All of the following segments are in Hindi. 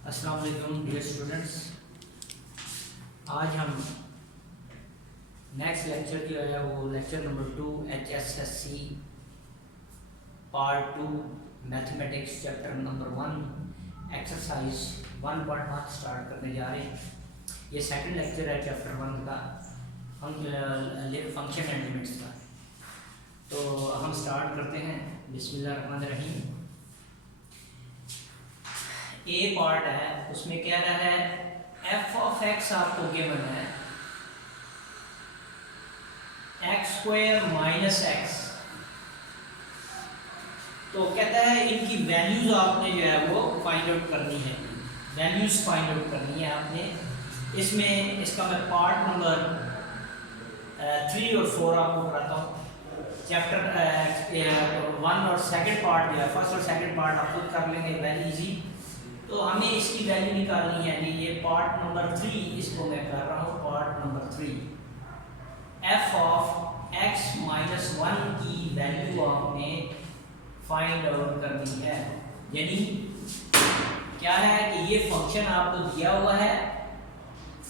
अस्सलाम वालेकुम डियर स्टूडेंट्स। आज हम नेक्स्ट लेक्चर जो है वो lecture number 2 HSSC part 2 mathematics chapter number 1 exercise 1.1 start करने जा रहे हैं। ये सेकंड लेक्चर है चैप्टर 1 का फंक्शन एंड लिमिट्स का। तो हम स्टार्ट करते हैं। बिस्मिल्लाहिर्रहमानिर्रहीम। ए पार्ट है, उसमें कह रहा है एफ ऑफ एक्स आपको गिवन है एक्स स्क्वायर माइनस एक्स। तो कहता है इनकी वैल्यूज आपने जो है वो फाइंड आउट करनी है, वैल्यूज फाइंड आउट करनी है आपने। इसमें इसका मैं पार्ट नंबर 3 और 4 आपको पढ़ाता हूँ। चैप्टर 1 और सेकंड पार्ट जो है, फर्स्ट और सेकंड पार्ट आप खुद कर लेंगे, वेरी इजी। तो हमें इसकी वैल्यू निकालनी है जी। ये पार्ट नंबर 3 इसको मैं कर रहा हूँ, part number 3 F of x minus 1 की वैल्यू आपने फाइंड आउट करनी है। यानी क्या है कि ये फंक्शन आपको दिया हुआ है,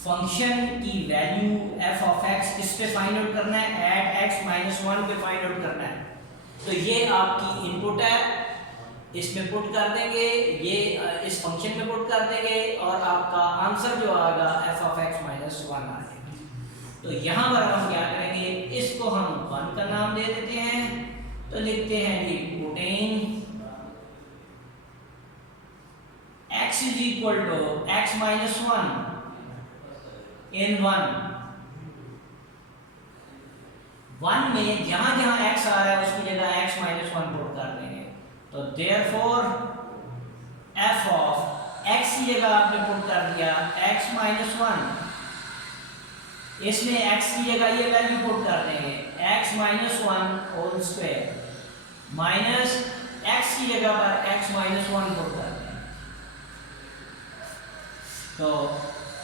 फंक्शन की वैल्यू एफ ऑफ एक्स किस पे फाइंड आउट करना है, एट एक्स माइनस 1 पे फाइंड आउट करना है। तो ये आपकी इनपुट है, इसमें पुट कर देंगे, ये इस फंक्शन में पुट कर देंगे और आपका आंसर जो आएगा एफ ऑफ एक्स माइनस 1 आ जाएगा। तो यहाँ पर हम क्या करेंगे, इसको हम 1 का नाम दे देते हैं। तो लिखते हैं कि putting x is equal to x minus 1 in 1 में जहां जहां x आ रहा है उसकी जगह x माइनस 1 पुट कर देंगे। तो देयरफॉर एफ ऑफ एक्स की जगह आपने पुट कर दिया x माइनस 1, इसमें x की जगह ये वैल्यू पुट कर देंगे x minus 1 whole square minus x की जगह पर x माइनस 1 पुट कर देंगे। तो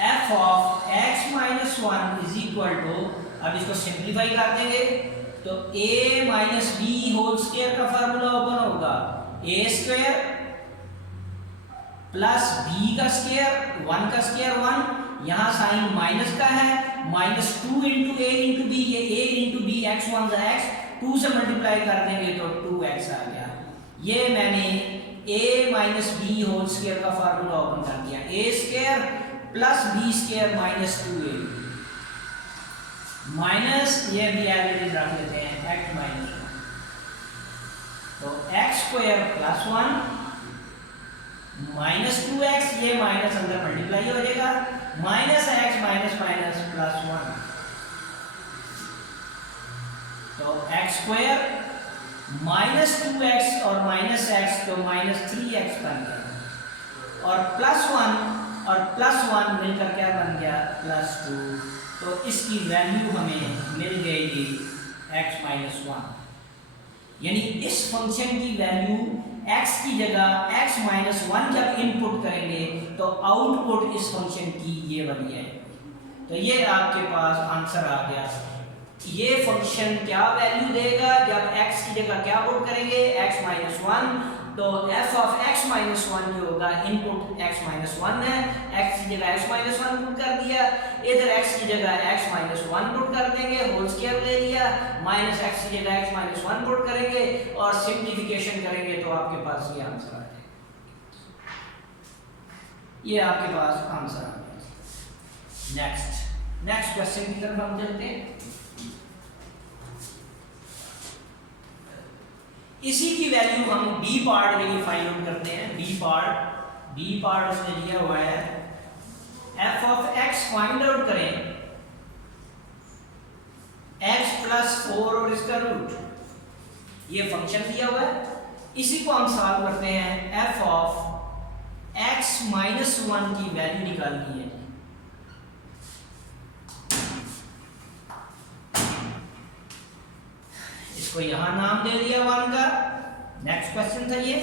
f of x minus 1 is equal to, अब इसको सिंप्लीफाई कर देंगे तो a minus b whole square का फार्मूला ओपन होगा, a स्क्वायर प्लस b का स्क्वायर, 1 का स्क्वायर 1, यहाँ साइन माइनस का है, minus 2 into a into b, ये a इंटू बी एक्स 1 का x, 2 से मल्टीप्लाई कर देंगे तो 2x आ गया। ये मैंने a minus b whole square का फार्मूला ओपन कर दिया, a square plus b square minus 2a minus ये भी एवरेज रख लेते हैं x माइनस 1। तो x square plus 1 minus 2x, ये माइनस अंदर मल्टीप्लाई हो जाएगा, minus x minus minus plus 1। तो x स्क्वायर माइनस 2x और माइनस x तो माइनस 3x बन गया, और प्लस 1 मिलकर क्या बन गया, प्लस 2। तो इसकी वैल्यू हमें मिल जाएगी x माइनस 1। यानी इस फंक्शन की वैल्यू x की जगह x माइनस 1 जब इनपुट करेंगे तो आउटपुट इस फंक्शन की ये वाली है। तो ये आपके पास आंसर आ गया। ये फंक्शन क्या वैल्यू देगा जब x की जगह क्या पुट करेंगे, x माइनस 1। तो f ऑफ x माइनस 1 जो होगा, इनपुट x माइनस 1 है, x की जगह x माइनस 1 पुट कर दिया, इधर x की जगह x माइनस 1 पुट कर देंगे, होल स्क्वायर ले लिया, माइनस x की जगह x माइनस 1 पुट करेंगे और सिंप्लीफिकेशन करेंगे तो आपके पास ये आंसर आ जाएगा। ये आपके पास आंसर आ गया। नेक्स्ट क्वेश्चन की तरफ हम चलते हैं। इसी की वैल्यू हम बी पार्ट के लिए फाइंड आउट करते हैं। बी पार्ट उसने दिया हुआ है f of x find out करें x प्लस 4 और इसका रूट, ये फंक्शन दिया हुआ है। इसी को हम सॉल्व करते हैं। एफ ऑफ एक्स माइनस 1 की वैल्यू निकालनी है। इसको यहां नाम दे दिया 1 का। नेक्स्ट क्वेश्चन था ये,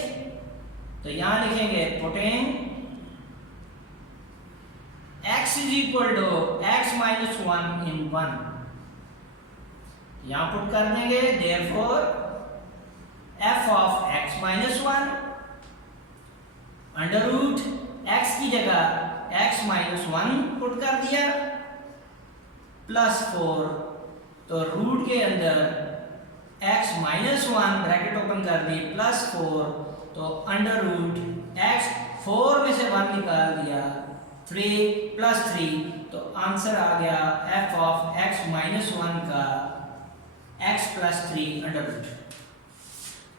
तो यहां लिखेंगे putting x is equal to x minus 1 in 1, यहां पुट कर देंगे। Therefore f of x minus 1 under root x की जगह x माइनस 1 पुट कर दिया प्लस 4, तो रूट के अंदर x माइनस 1 ब्रैकेट ओपन कर दी प्लस 4, तो अंडर रूट x 4 में से 1 निकाल दिया 3 प्लस 3, तो आंसर आ गया f ऑफ x माइनस 1 का x प्लस 3 अंडर रूट।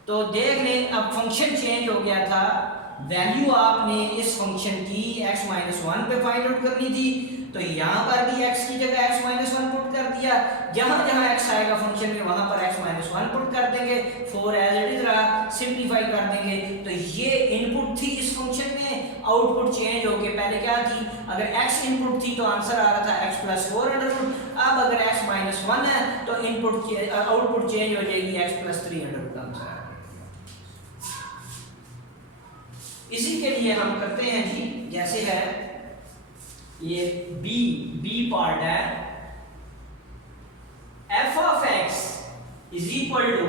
तो देख लें अब फंक्शन चेंज हो गया था, वैल्यू आपने इस फंक्शन की x माइनस 1 पे फाइंड आउट करनी थी, तो यहाँ पर भी x की जगह x माइनस 1 पुट कर दिया, जहाँ जहाँ x आएगा फंक्शन में वहाँ पर x माइनस 1 पुट कर देंगे, 4 एज इट इज रहा, सिंप्लीफाई कर देंगे। तो ये इनपुट थी इस फंक्शन में, आउटपुट चेंज हो गए, पहले क्या थी, अगर x इनपुट थी तो आंसर आ रहा था x प्लस 4 अंडर रूट, अब अगर x माइनस 1 है तो इनपुट आउटपुट चेंज हो जाएगी x plus 3 under root answer. इसी के लिए हम करते हैं जी, जैसे है ये बी पार्ट है, f of x is equal to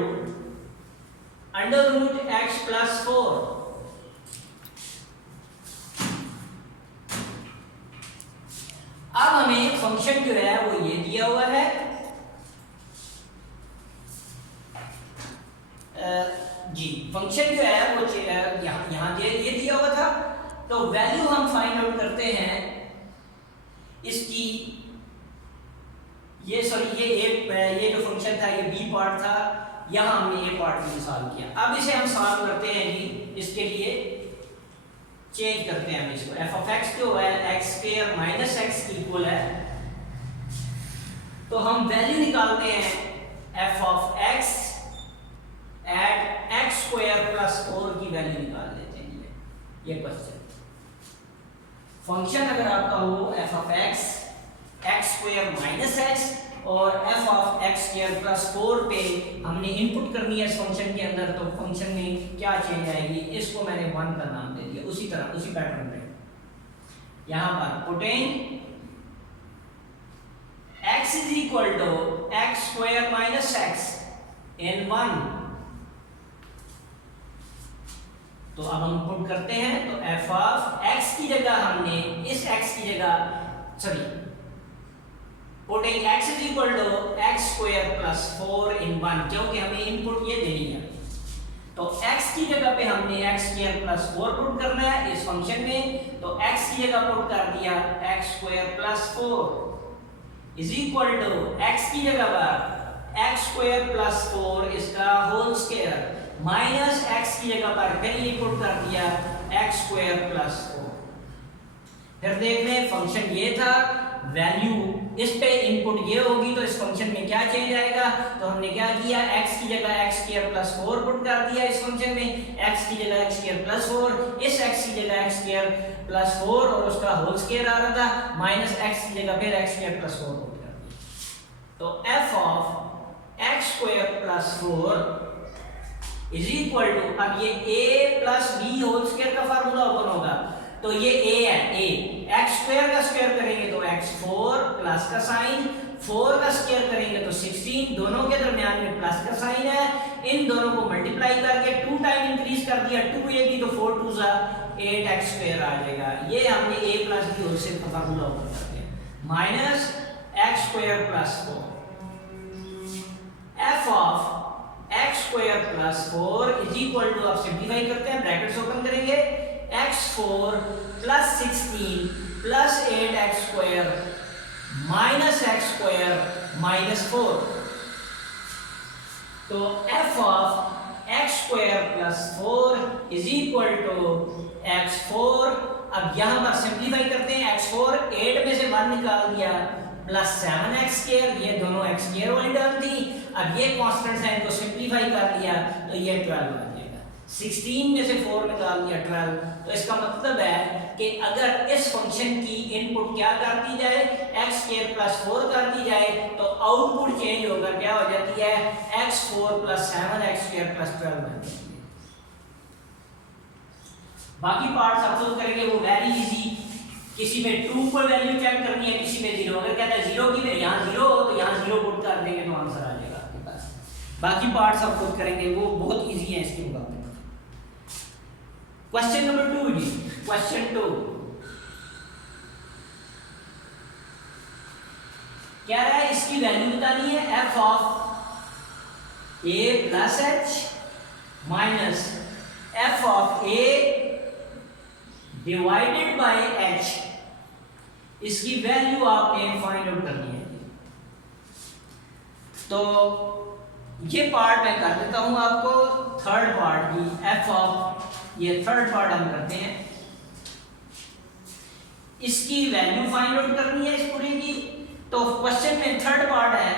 under root x plus 4। अब हमें फंक्शन जो है वो ये दिया हुआ है, जी फंक्शन जो है वो यहाँ ये दिया हुआ था, तो वैल्यू हम फाइंड आउट करते हैं इसकी, ये जो फंक्शन था ये बी पार्ट था, यहाँ हमने ए पार्ट में सॉल्व किया। अब इसे हम सॉल्व करते हैं जी, इसके लिए चेंज करते हैं हम इसको, f ऑफ x जो है x स्क्वायर माइनस x की इक्वल है, तो हम वैल्यू निकालते हैं f of x at x square plus 4 की वैल्यू निकाल लेते हैं। ये क्वेश्चन, फंक्शन अगर आपका हो f of x square minus x और f of x square plus 4 पे हमने इनपुट करनी है इस फंक्शन के अंदर, तो फंक्शन में क्या चेंज आएगी, इसको मैंने 1 का नाम दे दिया, उसी तरह उसी पैटर्न में यहां पर putting x is equal to x square minus x in 1, तो अब हम पुट करते हैं, तो f ऑफ x की जगह हमने इस x की जगह putting x is equal to x square plus 4 in 1, क्योंकि हमें इनपुट ये देनी है, तो x की जगह पे हमने x स्क्वायर प्लस 4 पुट करना है इस फंक्शन में, तो x की जगह पुट कर दिया x square plus 4 is equal to x की जगह पर x स्क्वायर प्लस 4 इसका होल स्क्वायर माइनस x की जगह पर फिर ये पुट कर दिया x स्क्वायर प्लस 4। फिर देख लें फंक्शन ये था, वैल्यू इस पे इनपुट ये होगी, तो इस फंक्शन में क्या चेंज आएगा, तो हमने क्या किया, x की जगह x स्क्वायर प्लस 4 पुट कर दिया इस फंक्शन में, x की जगह x स्क्वायर प्लस 4, इस x की जगह x स्क्वायर प्लस 4 और उसका होल स्क्वायर आ रहा था, माइनस x की जगह फिर x स्क्वायर प्लस 4 पुट कर दिया, तो f of x square plus 4 is equal to, अब ये a plus b whole square का फार्मूला ओपन होगा, तो ये a है, a x स्क्वायर का स्क्वायर करेंगे तो x4 प्लस का साइन, 4 का स्क्वायर करेंगे तो 16, दोनों के दरमियान में प्लस का साइन है, इन दोनों को मल्टीप्लाई करके 2 टाइम इंक्रीज कर दिया, 2 a तो 4 2 जा 8x स्क्वायर आ जाएगा, ये हमने a plus b whole square का फार्मूला ओपन कर दिया, minus x square plus 4 f of x square plus 4 is equal to, आप सिंप्लीफाई करते हैं, ब्रैकेट्स ओपन करेंगे, x4 plus 16 plus 8x square minus x square minus 4, तो f of x square plus 4 is equal to x4, अब यहां पर सिंप्लीफाई करते हैं, x4 8 में से 1 निकाल दिया प्लस 7x स्क्वायर, ये दोनों x स्क्वायर वाली टर्म थी, अब ये कांस्टेंट्स हैं, इनको सिंप्लीफाई कर लिया तो ये 12 आ जाएगा, 16 में से 4 निकाल दिया 12, तो इसका मतलब है कि अगर इस फंक्शन की इनपुट क्या कर दी जाए, x स्क्वायर प्लस 4 कर दी जाए, तो आउटपुट चेंज होकर क्या हो जाती है, x4 plus 7x square plus 12 बन जाती है। बाकी पार्ट्स आप खुद करेंगे, वो वेरी इजी, किसी में 2 पर वैल्यू चेक करनी है, किसी में 0, अगर कहता है 0 की यहाँ 0 हो तो यहाँ 0 पुट कर देंगे तो आंसर आ जाएगा आपके पास। बाकी पार्ट्स आप खुद करेंगे, वो बहुत इजी है इसके मुकाबले। क्वेश्चन नंबर 2 जी, क्वेश्चन 2 क्या रहा है, इसकी वैल्यू बतानी है f of a plus h minus f of A divided by H, इसकी वैल्यू आपने फाइंड आउट करनी है। तो ये पार्ट मैं कर देता हूं आपको, थर्ड पार्ट की एफ ऑफ, ये थर्ड पार्ट हम करते हैं, इसकी वैल्यू फाइंड आउट करनी है इस पूरी की। तो क्वेश्चन में थर्ड पार्ट है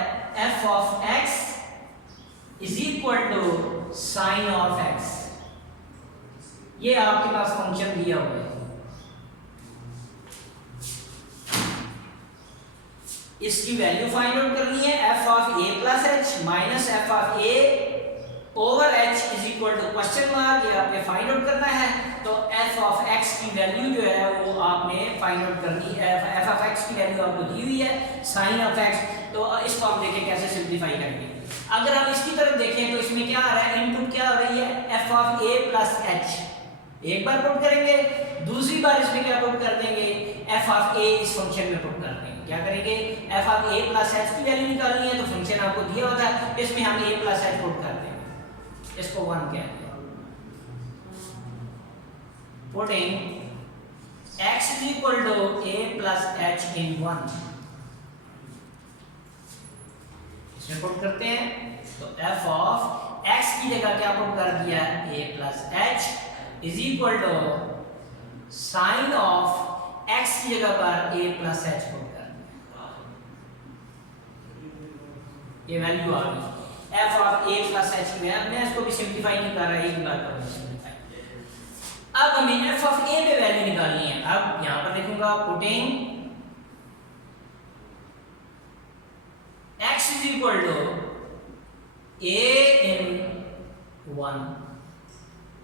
f of x is equal to sine of x, ये आपके पास फंक्शन दिया हुआ है। इसकी वैल्यू फाइंड आउट करनी है f of a plus h minus f of a over h is equal to question mark, ये आपने फाइंड आउट करना है। तो एफ ऑफ एक्स की वैल्यू जो है वो आपने फाइंड आउट करनी है, एफ ऑफ एक्स की वैल्यू आपको दी हुई है साइन ऑफ एक्स। तो इसको हम देखें कैसे सिंप्लीफाई करेंगे। अगर हम इसकी तरफ देखें तो इसमें क्या आ रहा है, इनपुट क्या हो रही है f of a plus H, एक बार पुट करेंगे, दूसरी बार इसमें क्या पुट कर देंगे एफ ऑफ ए इस फंक्शन में पुट कर देंगे। क्या करेंगे, F of a plus H की वैल्यू निकालनी है तो फंक्शन आपको दिया होता है, इसमें हम ए प्लस एच पुट कर देंगे, इसको 1 कहते हैं। Putting x is equal to a plus h in 1, इसमें पुट करते हैं। तो f ऑफ x की जगह क्या पुट कर दिया a plus h is equal to sine of x की जगह पर a प्लस एच पुट कर दिया, ये वैल्यू आ गई f of a plus H की। मैं इसको भी सिंप्लीफाई नहीं कर रहा, एक बार करूंगा। अब हमें f ऑफ a पे वैल्यू निकालनी है। अब यहां पर लिखूंगा putting x is equal to a in 1,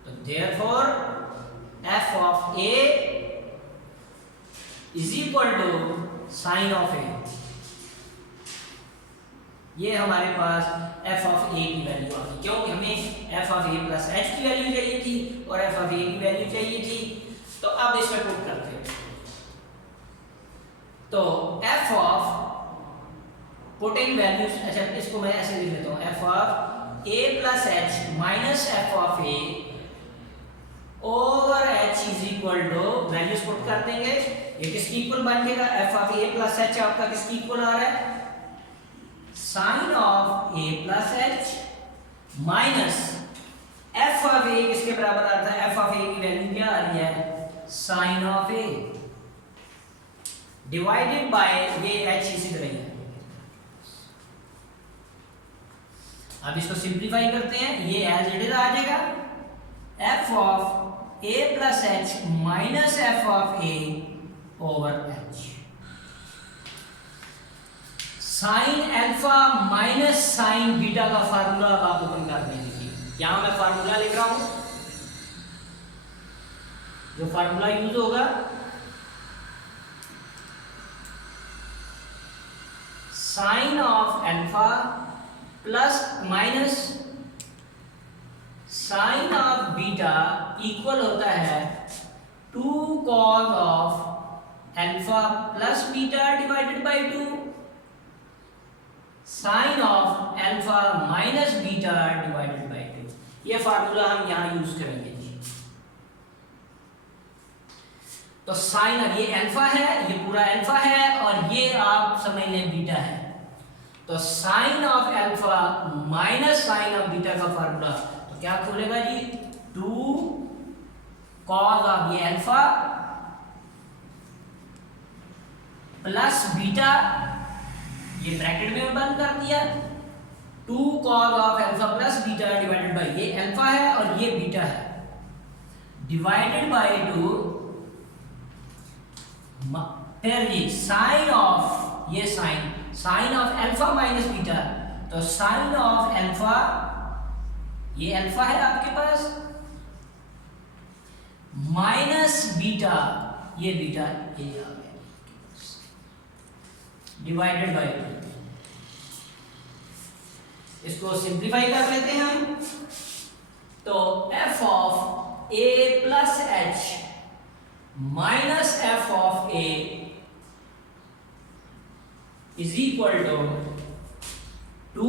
तो therefore f of a is equal to sine of a, ये हमारे पास f ऑफ a की वैल्यू आ गई, क्योंकि हमें f of a plus h की वैल्यू चाहिए थी और f ऑफ a की वैल्यू चाहिए थी। तो अब इसमें पुट करते हैं। तो f ऑफ पुटिंग वैल्यूज, अच्छा इसको मैं ऐसे लिख लेता हूँ, f of a plus h minus f of a over h is equal to values put कर देंगे। ये किसकी इक्वल बन जाएगा, f of a plus h आपका किसकी इक्वल आ रहा है sine of a plus h minus f of a किसके बराबर आता है, f ऑफ a की वैल्यू क्या आ रही है sine of a divided by ये h इसी तरह है। अब इसको सिंप्लीफाई करते हैं, ये एज इट इज आ जाएगा f of a plus h minus f of a over h, sine alpha minus sine beta का फार्मूला आप ओपन कर देंगे। यहां मैं फार्मूला लिख रहा हूं, जो फार्मूला यूज होगा sine of alpha plus minus sine of beta equal होता है 2 cos of alpha plus beta divided by 2 sine of alpha minus beta divided by 2। ये फार्मूला हम यहां यूज करेंगे जी। तो साइन, अब ये अल्फा है, ये पूरा अल्फा है और ये आप समझ लें बीटा है। तो sine of alpha minus sine of beta का फार्मूला तो क्या खोलेगा जी 2 कॉस ऑफ ये अल्फा प्लस बीटा, ये ब्रैकेट में बंद कर दिया, 2 cos of alpha plus beta divided by ये अल्फा है और ये बीटा है डिवाइडेड बाय 2, फिर ये साइन ऑफ ये sine of alpha minus beta, तो साइन ऑफ अल्फा ये अल्फा है आपके पास माइनस बीटा ये बीटा ये आ गया डिवाइडेड बाय 2। इसको सिंप्लीफाई कर लेते हैं हम। तो f of a plus h minus f of a is equal to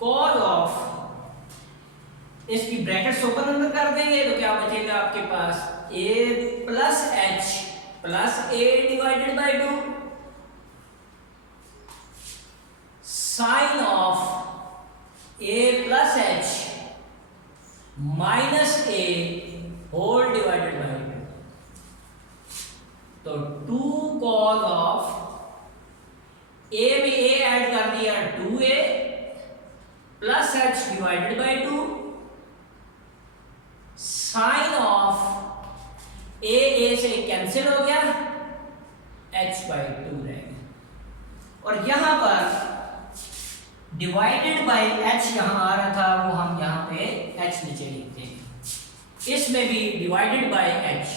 cos of, इसकी ब्रैकेट्स ओपन अंदर कर देंगे तो क्या बचेगा आपके पास, a plus h plus a divided by 2 sine of a plus h minus a whole divided by 2। तो 2 कॉज ऑफ a में a ऐड कर दिया 2a plus h divided by 2 sine of a से कैंसिल हो गया, h बाई 2 रहेगा। और यहां पर डिवाइडेड बाई h यहां आ रहा था, वो हम यहां पे h नीचे लिखते हैं। इसमें भी डिवाइडेड बाई h,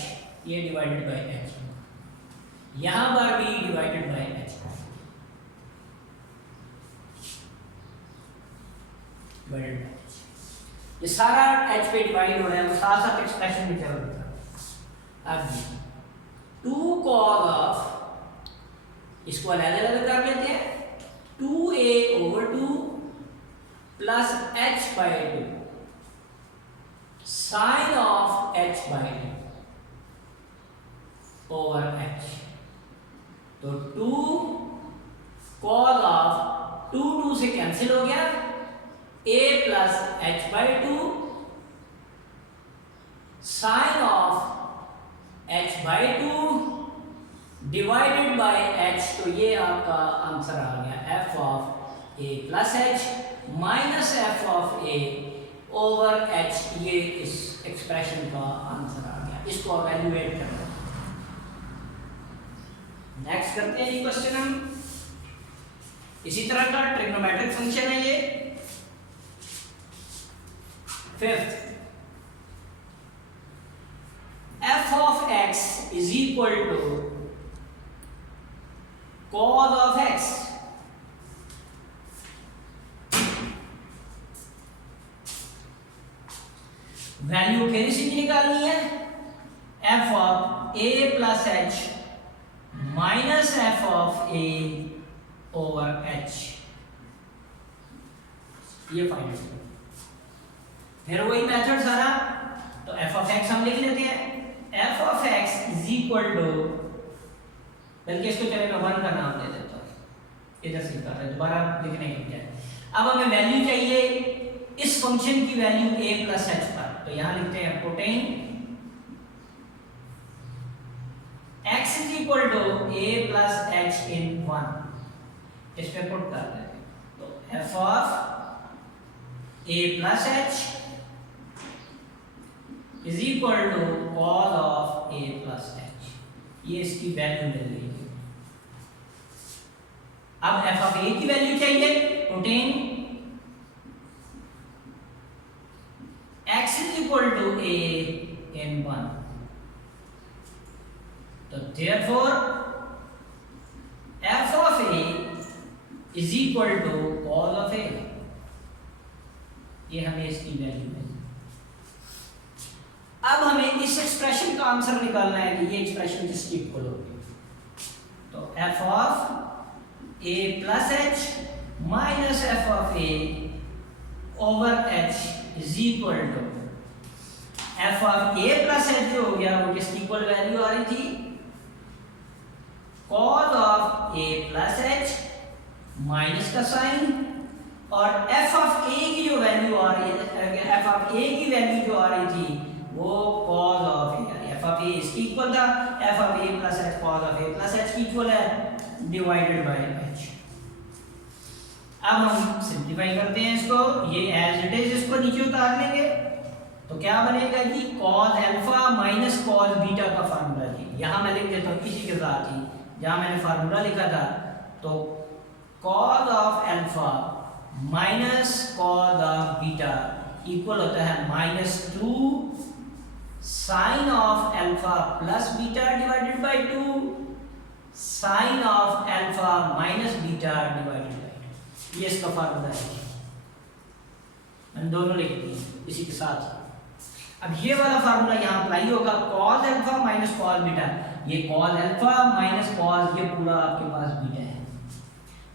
ये डिवाइडेड बाई h, यहां पर भी डिवाइडेड बाई h, ये सारा h पे डिवाइड हो रहा है, वो साथ साथ एक्सप्रेशन में चल रहा है। अब 2 कॉज ऑफ, इसको अलग अलग कर लेते हैं, 2a over 2 plus h by 2 sine of h by 2 over h। तो 2 कॉज ऑफ 2 से कैंसिल हो गया, a plus h by 2 sine of h by 2 divided by h। तो ये आपका आंसर आ गया f of a plus h minus f of a over h। ये इस एक्सप्रेशन का आंसर आ गया, इसको एवेल्युएट करना। नेक्स्ट करते हैं ये क्वेश्चन हम, इसी तरह का ट्रिग्नोमेट्रिक फंक्शन है ये। Fifth, f of x is equal to cos of x। Value फिर इसी की निकालनी है, f of a plus h minus f of a over h, ये फाइंड। फिर वही मेथड सारा, तो f of x हम लिख लेते हैं, f of x is equal to, बल्कि इसको चले मैं 1 का नाम दे देता हूँ, इधर से कर रहे दोबारा लिखने की बजाय। अब हमें वैल्यू चाहिए इस फंक्शन की वैल्यू a प्लस h पर, तो यहां लिखते हैं putting x is equal to a plus h in 1, इस पे पुट कर देते हैं। तो f of a plus h is equal to cos of a plus h, ये इसकी वैल्यू मिल गई। अब f ऑफ a की वैल्यू चाहिए, putting x is equal to a in 1, तो therefore f of a is equal to cos of a, ये हमें इसकी वैल्यू मिल। अब हमें इस एक्सप्रेशन का आंसर निकालना है कि ये एक्सप्रेशन किसकी इक्वल होगी। तो f of a plus h minus f of a over h is equal to f of a plus h जो हो गया वो किसकी इक्वल वैल्यू आ रही थी, cos of a plus h minus का साइन, और f ऑफ a की जो वैल्यू आ रही है, f ऑफ a की वैल्यू जो आ रही थी वो cos of a, f of a इसकी इक्वल था, f of a plus h cos of a plus h की इक्वल है, डिवाइडेड बाय h। अब हम सिंपलीफाई करते हैं इसको, ये एज इट इज इसको नीचे उतार लेंगे, तो क्या बनेगा जी, cos alpha minus cos beta का फार्मूला जी। यहां मैं लिख देता हूं इसी के साथ ही, जहां मैंने फार्मूला लिखा था, तो cos of alpha minus cos of beta equal होता है -2 sine of alpha plus beta divided by 2 sine of alpha minus beta divided by 2। ये इसका फार्मूला है, मैंने दोनों लिख दिए इसी के साथ। अब ये वाला फार्मूला यहाँ अप्लाई होगा, cos alpha minus cos beta, ये कॉस अल्फा माइनस कॉस, ये पूरा आपके पास बीटा है।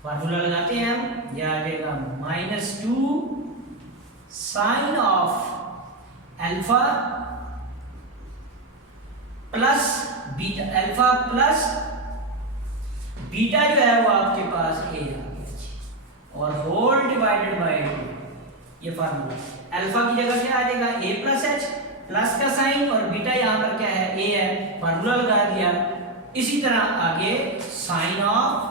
फार्मूला लगाते हैं हम, ये आ जाएगा -2 sine of alpha plus beta, alpha plus beta जो है वो आपके पास ए आ गया और होल डिवाइडेड बाय 2। ये फार्मूला अल्फा की जगह क्या आ जाएगा ए प्लस एच, प्लस का साइन और बीटा यहाँ पर क्या है ए है, फार्मूला लगा दिया। इसी तरह आगे साइन ऑफ,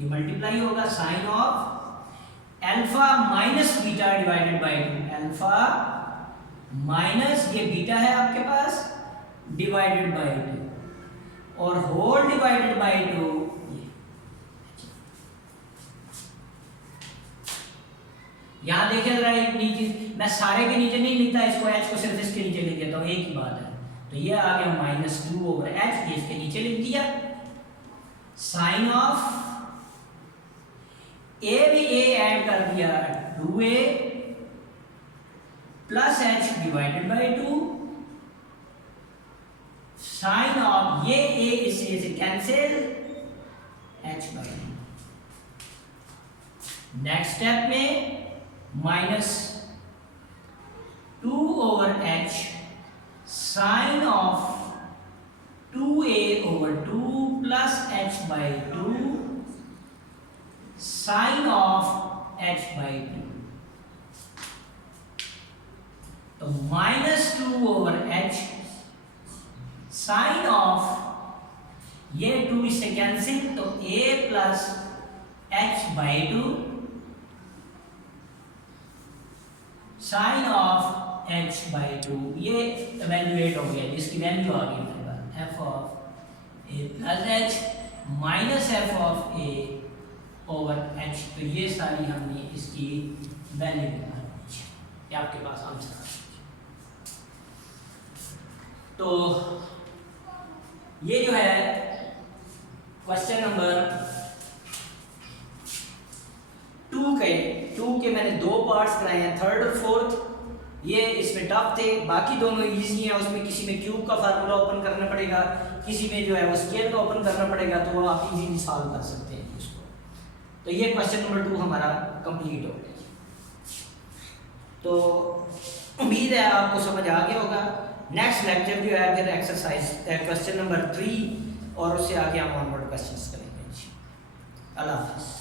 ये मल्टीप्लाई होगा sine of alpha minus beta divided by 2, alpha minus ये बीटा है आपके पास डिवाइडेड बाय 2 और होल डिवाइडेड बाय 2। यहां देखें जरा, एक नीचे मैं सारे के नीचे नहीं लिखता इसको, एच को सिर्फ इसके नीचे लिख देता हूं, एक ही बात है। तो ये आ गया -2 ओवर एच, ये इसके नीचे लिख दिया। साइन ऑफ ए भी ए ऐड कर दिया 2a plus h divided by 2, sine of ये ए इससे cancel h by 2। Next step में -2 over h sine of 2a over 2 plus h by 2 sine of h by 2। तो -2 ओवर एच साइन ऑफ ये 2 इससे कैंसिल, तो a plus h by 2 sine of h by 2। ये इवेल्युएट हो गया, जिसकी वैल्यू आ गई मेरे पास f of a plus h minus f of a over h. तो ये सारी हमने इसकी वैल्यू निकाल दी, ये आपके पास आंसर आ गया। तो ये जो है क्वेश्चन नंबर 2 के मैंने 2 पार्ट्स कराए हैं, थर्ड और फोर्थ। ये इसमें टफ थे, बाकी दोनों इजी हैं। उसमें किसी में क्यूब का फार्मूला ओपन करना पड़ेगा, किसी में जो है वो स्केल का ओपन करना पड़ेगा, तो वो आप इजीली सॉल्व कर सकते हैं इसको। तो ये क्वेश्चन नंबर 2 हमारा कंप्लीट हो गया। तो उम्मीद है आपको समझ आ गया होगा। नेक्स्ट लेक्चर जो है फिर एक्सरसाइज क्वेश्चन नंबर 3 और उससे आगे हम ऑनवर्ड क्वेश्चंस करेंगे। अल्लाह हाफ़िज़।